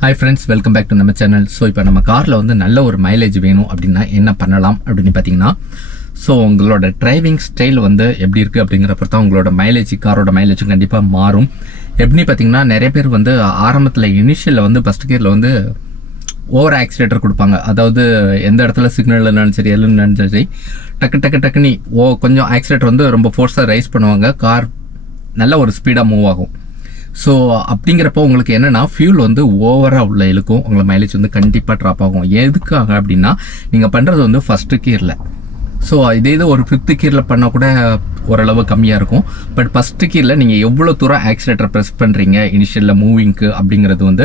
Hi friends, welcome back to நம்ம channel. So இப்போ நம்ம காரில் வந்து நல்ல ஒரு மைலேஜ் வேணும் அப்படின்னா என்ன பண்ணலாம் அப்படின்னு பார்த்தீங்கன்னா, ஸோ உங்களோட டிரைவிங் ஸ்டைல் வந்து எப்படி இருக்குது அப்படிங்கிறப்ப தான் உங்களோட மைலேஜ், காரோட மைலேஜும் கண்டிப்பாக மாறும். எப்படி பார்த்தீங்கன்னா, நிறைய பேர் வந்து ஆரம்பத்தில் இனிஷியலில் வந்து ஃபஸ்ட் கியரில் வந்து ஓவர் ஆக்சிலேட்டர் கொடுப்பாங்க. அதாவது எந்த இடத்துல சிக்னல் இருந்தாலும் சரி, எல்லாம் இருந்தாலும் சரி, டக்குன்னு கொஞ்சம் ஆக்சிலேட்டர் வந்து ரொம்ப ஃபோர்ஸாக ரைஸ் பண்ணுவாங்க. கார் நல்ல ஒரு ஸ்பீடாக மூவ் ஆகும். ஸோ அப்படிங்கிறப்போ உங்களுக்கு என்னென்னா ஃபியூல் வந்து ஓவராக உள்ள இழுக்கும், உங்களை மைலேஜ் வந்து கண்டிப்பாக ட்ராப் ஆகும். எதுக்காக அப்படின்னா, நீங்கள் பண்ணுறது வந்து ஃபஸ்ட்டு கியரில். ஸோ இதே ஒரு ஃபிஃப்த்து கியரில் பண்ணால் கூட ஓரளவு கம்மியாக இருக்கும். பட் ஃபஸ்ட்டு கியரில் நீங்கள் எவ்வளோ தூரம் ஆக்சிலேட்டர் ப்ரெஸ் பண்ணுறீங்க இனிஷியலில் மூவிங்க்கு அப்படிங்கிறது வந்து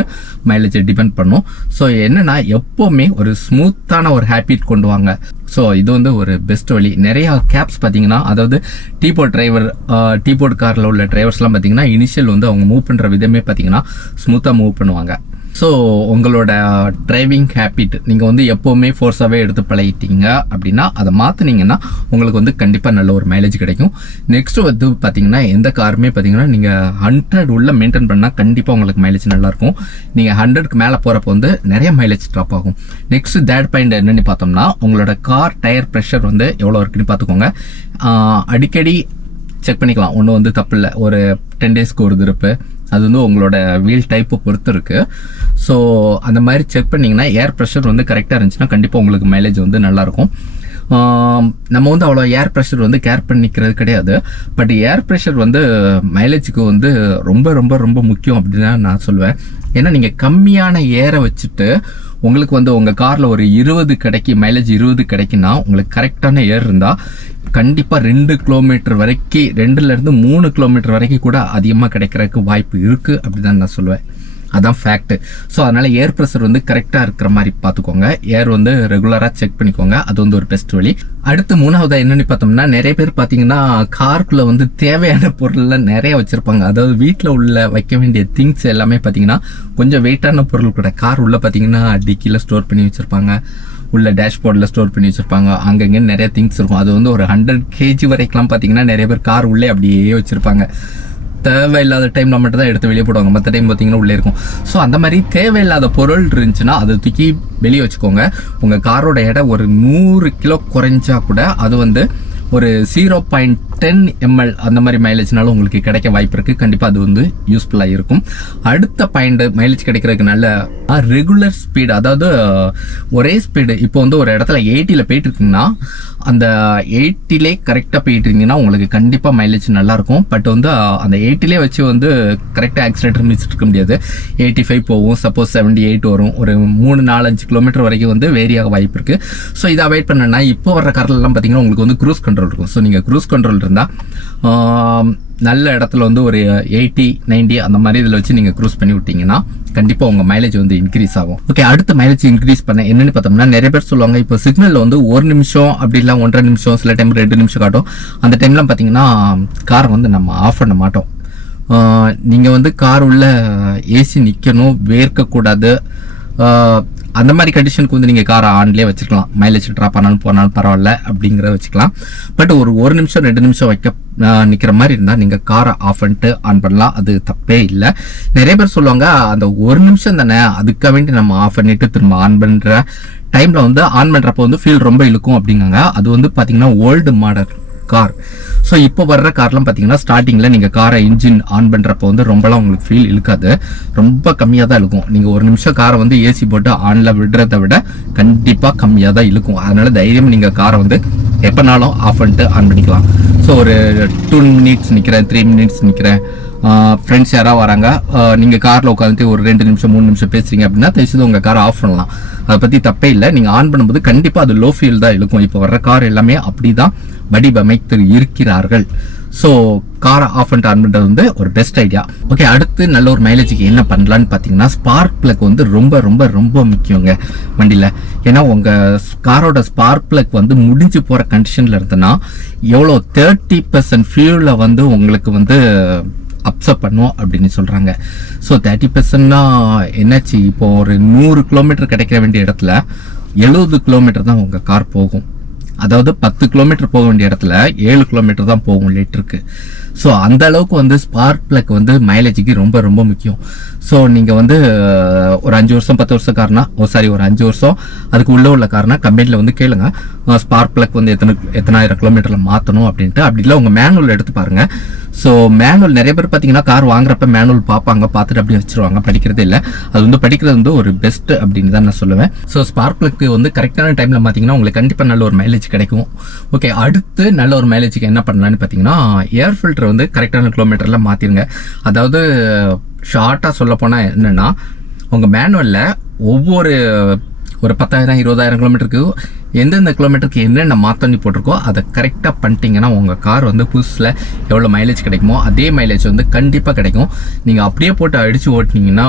மைலேஜை டிபெண்ட் பண்ணும். ஸோ என்னென்னா எப்போவுமே ஒரு ஸ்மூத்தான ஒரு ஹேபிட் கொண்டு வாங்க. ஸோ இது வந்து ஒரு பெஸ்ட் வழி. நிறையா கேப்ஸ் பார்த்தீங்கன்னா, அதாவது டீபோர்ட் காரில் உள்ள டிரைவர்ஸ்லாம் பார்த்தீங்கன்னா, இனிஷியல் வந்து அவங்க மூவ் பண்ணுற விதமே பார்த்தீங்கன்னா ஸ்மூத்தாக மூவ் பண்ணுவாங்க. ஸோ உங்களோட டிரைவிங் ஹேபிட் நீங்கள் வந்து எப்போவுமே ஃபோர்ஸாகவே எடுத்து பழகிட்டீங்க அப்படின்னா, அதை மாற்றினீங்கன்னா உங்களுக்கு வந்து கண்டிப்பாக நல்ல ஒரு மைலேஜ் கிடைக்கும். நெக்ஸ்ட்டு வந்து பார்த்தீங்கன்னா, எந்த காருமே பார்த்தீங்கன்னா நீங்கள் 100 உள்ள மெயின்டைன் பண்ணால் கண்டிப்பாக உங்களுக்கு மைலேஜ் நல்லாயிருக்கும். நீங்கள் 100க்கு மேலே போகிறப்போ வந்து நிறைய மைலேஜ் ட்ராப் ஆகும். நெக்ஸ்ட் தேர்ட் பாயிண்ட் என்னென்னு பார்த்தோம்னா, உங்களோட கார் டயர் ப்ரெஷர் வந்து எவ்வளோ இருக்குன்னு பார்த்துக்கோங்க. அடிக்கடி செக் பண்ணிக்கலாம், ஒன்றும் வந்து தப்பு இல்லை. ஒரு 10 டேஸ்க்கு ஒரு திருப்பு, அது வந்து உங்களோட வீல் டைப்பை பொறுத்து இருக்குது. ஸோ அந்த மாதிரி செக் பண்ணிங்கன்னா ஏர் ப்ரெஷர் வந்து கரெக்டாக இருந்துச்சுன்னா கண்டிப்பாக உங்களுக்கு மைலேஜ் வந்து நல்லாயிருக்கும். நம்ம வந்து அவ்வளோ ஏர் ப்ரெஷர் வந்து கேர் பண்ணிக்கிறது கிடையாது. பட் ஏர் ப்ரெஷர் வந்து மைலேஜுக்கு வந்து ரொம்ப ரொம்ப ரொம்ப முக்கியம் அப்படின்னு தான் நான் சொல்லுவேன். ஏன்னா நீங்கள் கம்மியான ஏரை வச்சுட்டு உங்களுக்கு வந்து உங்கள் காரில் ஒரு 20 கிடைக்கும், மைலேஜ் 20 கிடைக்குன்னா, உங்களுக்கு கரெக்டான ஏர் இருந்தால் கண்டிப்பாக 2 கிலோமீட்டர் வரைக்கும், 2லேருந்து 3 கிலோமீட்டர் வரைக்கும் கூட அதிகமாக கிடைக்கிறதுக்கு வாய்ப்பு இருக்குது அப்படி தான் நான் சொல்லுவேன். அதான் ஃபேக்ட். ஸோ அதனால் ஏர் ப்ரெஷர் வந்து கரெக்டாக இருக்கிற மாதிரி பார்த்துக்கோங்க. ஏர் வந்து ரெகுலராக செக் பண்ணிக்கோங்க. அது வந்து ஒரு பெஸ்ட் வழி. அடுத்து மூணாவதாக என்னென்னு பார்த்தோம்னா, நிறைய பேர் பார்த்தீங்கன்னா காருக்குள்ளே வந்து தேவையான பொருள்லாம் நிறைய வச்சுருப்பாங்க. அதாவது வீட்டில் உள்ள வைக்க வேண்டிய திங்ஸ் எல்லாமே பார்த்தீங்கன்னா கொஞ்சம் வெயிட்டான பொருள் கூட. கார் உள்ளே பார்த்தீங்கன்னா டிக்கியில் ஸ்டோர் பண்ணி வச்சுருப்பாங்க, உள்ள டேஷ்போர்டில் ஸ்டோர் பண்ணி வச்சுருப்பாங்க. அங்கங்கே நிறைய திங்ஸ் இருக்கும். அது வந்து ஒரு 100 kg வரைக்கும்லாம் பார்த்தீங்கன்னா நிறைய பேர் கார் உள்ளே அப்படியே வச்சுருப்பாங்க. தேவையில்லாத டைமில் மட்டும் தான் எடுத்து வெளியே போடுவாங்க, மற்ற டைம் பார்த்தீங்கன்னா உள்ளே இருக்கும். ஸோ அந்த மாதிரி தேவையில்லாத பொருள் இருந்துச்சுன்னா அதை தூக்கி வெளியே வச்சுக்கோங்க. உங்கள் காரோட எடை ஒரு 100 கிலோ குறைஞ்சா கூட அது வந்து ஒரு 0.10 ml அந்த மாதிரி மைலேஜ்னாலும் உங்களுக்கு கிடைக்க வாய்ப்பு இருக்குது. கண்டிப்பாக அது வந்து யூஸ்ஃபுல்லாக இருக்கும். அடுத்த பாயிண்ட் மைலேஜ் கிடைக்கிறதுக்கு நல்ல ரெகுலர் ஸ்பீடு, அதாவது ஒரே ஸ்பீடு. இப்போ வந்து ஒரு இடத்துல 80ல் போயிட்டு இருக்குங்கன்னா, அந்த 80லே கரெக்டாக போயிட்டு இருந்தீங்கன்னா உங்களுக்கு கண்டிப்பாக மைலேஜ் நல்லாயிருக்கும். பட் வந்து அந்த 80லே வச்சு வந்து கரெக்டாக ஆக்சிலேட்டர் மிதிச்சுட்டு இருக்க முடியாது. 85 போகும், சப்போஸ் 78 வரும். ஒரு 3-4-5 கிலோமீட்டர் வரைக்கும் வந்து வேரியாக வாய்ப்பு இருக்குது. ஸோ இதை அவாய்ட் பண்ணனா, இப்போ வர்ற கார்லாம் பார்த்தீங்கன்னா உங்களுக்கு வந்து க்ரூஸ் கண்ட்ரோல் இருக்கும். ஸோ நீங்கள் க்ரூஸ் கண்ட்ரோல் இருந்தால் நல்ல இடத்துல வந்து ஒரு 80-90 அந்த மாதிரி இதில் வச்சு நீங்கள் க்ரூஸ் பண்ணி விட்டீங்கன்னா கண்டிப்பாக உங்கள் மைலேஜ் வந்து இன்க்ரீஸ் ஆகும். ஓகே, அடுத்த மைலேஜ் இன்க்ரீஸ் பண்ண என்னென்னு பார்த்தோம்னா, நிறைய பேர் சொல்லுவாங்க இப்போ சிக்னலில் வந்து 1 நிமிஷம் அப்படி இல்லை 1.5 நிமிஷம், சில டைம் 2 நிமிஷம் காட்டும். அந்த டைம்லாம் பார்த்தீங்கன்னா காரை வந்து நம்ம ஆஃப் பண்ண மாட்டோம். நீங்கள் வந்து கார் உள்ள ஏசி நிற்கணும், வேர்க்கக்கூடாது. அந்த மாதிரி கண்டிஷனுக்கு வந்து நீங்கள் காரை ஆன்லேயே வச்சுக்கலாம். மைலேஜ் ட்ராப் ஆனாலும் போனாலும் பரவாயில்ல அப்படிங்கிறத வச்சுக்கலாம். பட் ஒரு 1 நிமிஷம் 2 நிமிஷம் வைக்க நிற்கிற மாதிரி இருந்தால் நீங்கள் காரை ஆஃப் பண்ணிட்டு ஆன் பண்ணலாம். அது தப்பே இல்லை. நிறைய பேர் சொல்லுவாங்க, அந்த 1 நிமிஷம் தானே, அதுக்காக வேண்டி நம்ம ஆஃப் பண்ணிட்டு திரும்ப ஆன் பண்ணுற டைமில் வந்து ஆன் பண்ணுறப்போ வந்து ஃபீல் ரொம்ப இழுக்கும் அப்படிங்காங்க. அது வந்து பார்த்தீங்கன்னா ஓல்டு மாடல் கார். ஸோ இப்போ வர்ற கார்லாம் பார்த்தீங்கன்னா ஸ்டார்டிங்கில் நீங்கள் காரை இன்ஜின் ஆன் பண்ணுறப்போ வந்து ரொம்பலாம் உங்களுக்கு ஃபீல் இழுக்காது, ரொம்ப கம்மியாக தான் இழுக்கும். நீங்கள் 1 நிமிஷம் காரை வந்து ஏசி போட்டு ஆனில் விடுறத விட கண்டிப்பாக கம்மியாக தான் இழுக்கும். அதனால தைரியம் நீங்கள் காரை வந்து எப்போனாலும் ஆஃப் பண்ணிட்டு ஆன் பண்ணிக்கலாம். ஸோ ஒரு 2 மினிட்ஸ் நிற்கிறேன், 3 மினிட்ஸ் நிற்கிறேன், ஃப்ரெண்ட்ஸ் யாராவது வராங்க, நீங்கள் காரில் உட்காந்துட்டு ஒரு 2 நிமிஷம் 3 நிமிஷம் பேசுறீங்க அப்படின்னா தயவுசெய்து உங்கள் காரை ஆஃப் பண்ணலாம். அதை பற்றி தப்பே இல்லை. நீங்கள் ஆன் பண்ணும்போது கண்டிப்பாக அது லோ ஃபீல் தான் இழுக்கும். இப்போ வர்ற கார் எல்லாமே அப்படி தான் வடிவமைத்து இருக்கிறார்கள். ஸோ காரை ஆஃப் பண்ணிட்டு ஆன் பண்ணுறது வந்து ஒரு பெஸ்ட் ஐடியா. ஓகே, அடுத்து நல்ல ஒரு மைலேஜுக்கு என்ன பண்ணலான்னு பார்த்தீங்கன்னா, ஸ்பார்க் பிளக் வந்து ரொம்ப ரொம்ப ரொம்ப முக்கியங்க வண்டியில். ஏன்னா உங்கள் காரோட ஸ்பார்க் பிளக் வந்து முடிஞ்சு போகிற கண்டிஷனில் இருந்ததுன்னா எவ்வளோ 30% ஃபியூலை வந்து உங்களுக்கு வந்து அப்செட் பண்ணும் அப்படின்னு சொல்கிறாங்க. ஸோ 30%னா என்னாச்சு, இப்போ ஒரு 100 கிலோமீட்டர் கிடைக்க வேண்டிய இடத்துல 70 கிலோமீட்டர் தான் உங்கள் கார் போகும். அதாவது 10 கிலோமீட்டர் போக வேண்டிய இடத்துல 7 கிலோமீட்டர் தான் போகும் லிட்டருக்கு. ஸோ அந்த அளவுக்கு வந்து ஸ்பார்க் பிளக் வந்து மைலேஜுக்கு ரொம்ப ரொம்ப முக்கியம். ஸோ நீங்கள் வந்து ஒரு 5 வருஷம் 10 வருஷம் காரணம் ஒரு 5 வருஷம் அதுக்கு உள்ள காரணம் கம்பெனியில் வந்து கேளுங்க ஸ்பார்க் பிளக் வந்து எத்தனாயிரம் கிலோமீட்டரில் மாற்றணும் அப்படின்ட்டு. அப்படி இல்லை உங்கள் மேனுவல் எடுத்து பாருங்க. ஸோ மேனுவல் நிறைய பேர் பார்த்தீங்கன்னா கார் வாங்குறப்ப மேனுவல் பார்ப்பாங்க, பார்த்துட்டு அப்படியே வச்சிருவாங்க, படிக்கிறதே இல்லை. அது வந்து படிக்கிறது வந்து ஒரு பெஸ்ட் அப்படின்னு தான் நான் சொல்லுவேன். ஸோ ஸ்பார்க் பிளக் வந்து கரெக்டான டைமில் பார்த்தீங்கன்னா உங்களுக்கு கண்டிப்பாக நல்ல ஒரு மைலேஜ் கிடைக்கும். ஓகே, அடுத்து நல்ல ஒரு மைலேஜுக்கு என்ன பண்ணலான்னு பார்த்தீங்கன்னா ஏர் ஃபில்டர் வந்து கரெக்டான கிலோமீட்டரில் மாற்றிருங்க. அதாவது ஷார்ட்டாக சொல்ல போனால் என்னென்னா உங்கள் மேனுவலில் ஒவ்வொரு ஒரு 10,000 20,000 கிலோமீட்டருக்கு எந்தெந்த கிலோமீட்டருக்கு என்னென்ன மாற்றணி போட்டிருக்கோ அதை கரெக்டாக பண்ணிட்டீங்கன்னா உங்கள் கார் வந்து புதுசில் எவ்வளோ மைலேஜ் கிடைக்குமோ அதே மைலேஜ் வந்து கண்டிப்பாக கிடைக்கும். நீங்கள் அப்படியே போட்டு அடித்து ஓட்டினீங்கன்னா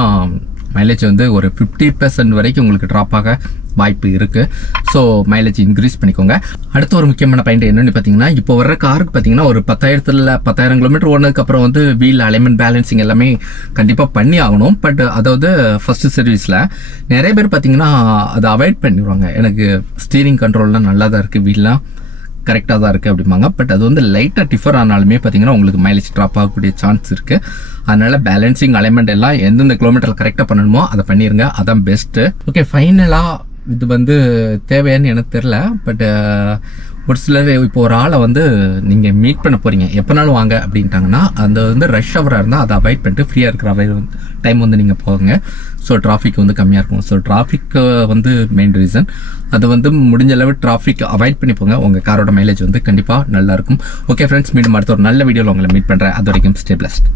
மைலேஜ் வந்து ஒரு 50% வரைக்கும் உங்களுக்கு ட்ராப் ஆக வாய்ப்பு இருக்குது. ஸோ மைலேஜ் இன்க்ரீஸ் பண்ணிக்கோங்க. அடுத்த ஒரு முக்கியமான பாயிண்ட் என்னென்னு பார்த்தீங்கன்னா இப்போ வர்ற காருக்கு பார்த்தீங்கன்னா ஒரு 10,000 கிலோமீட்டர் ஓடுனதுக்கப்புறம் வந்து வீல் அலைன்மெண்ட் பேலன்சிங் எல்லாமே கண்டிப்பாக பண்ணி ஆகணும். பட் அதாவது ஃபர்ஸ்ட் சர்வீஸில் நிறைய பேர் பார்த்தீங்கன்னா அதை அவாய்ட் பண்ணிடுவாங்க. எனக்கு ஸ்டீரிங் கண்ட்ரோல்லாம் நல்லா தான் இருக்குது, வீல்லாம் கரெக்டாக தான் இருக்குது அப்படிம்பாங்க. பட் அது வந்து லைட்டாக டிஃபர் ஆனாலுமே பார்த்தீங்கன்னா உங்களுக்கு மைலேஜ் ட்ராப் ஆகக்கூடிய சான்ஸ் இருக்குது. அதனால பேலன்சிங் அலைன்மெண்ட் எல்லாம் எந்தெந்த கிலோமீட்டர் கரெக்டாக பண்ணணுமோ அதை பண்ணிடுங்க, அதான் பெஸ்ட்டு. ஓகே, ஃபைனலாக இது வந்து தேவையான்னு எனக்கு தெரில. பட் ஒரு சிலர் இப்போ ஒரு ஆளை வந்து நீங்கள் மீட் பண்ண போகிறீங்க, எப்போனாலும் வாங்க அப்படின்ட்டாங்கன்னா அந்த வந்து ரஷ் ஹவராக இருந்தால் அதை அவாய்ட் பண்ணிட்டு ஃப்ரீயாக இருக்கிற டைம் வந்து நீங்கள் போங்க. ஸோ டிராஃபிக் வந்து கம்மியாக இருக்கும். ஸோ டிராஃபிக் வந்து மெயின் ரீசன். அது வந்து முடிஞ்ச அளவு டிராஃபிக் அவாய்ட் பண்ணி போங்க, உங்கள் காரோட மைலேஜ் வந்து கண்டிப்பாக நல்லாயிருக்கும். ஓகே ஃப்ரெண்ட்ஸ், மீண்டும் அடுத்த ஒரு நல்ல வீடியோவில் உங்களை மீட் பண்ணுறேன். அது வரைக்கும் ஸ்டே பிளஸ்ட்.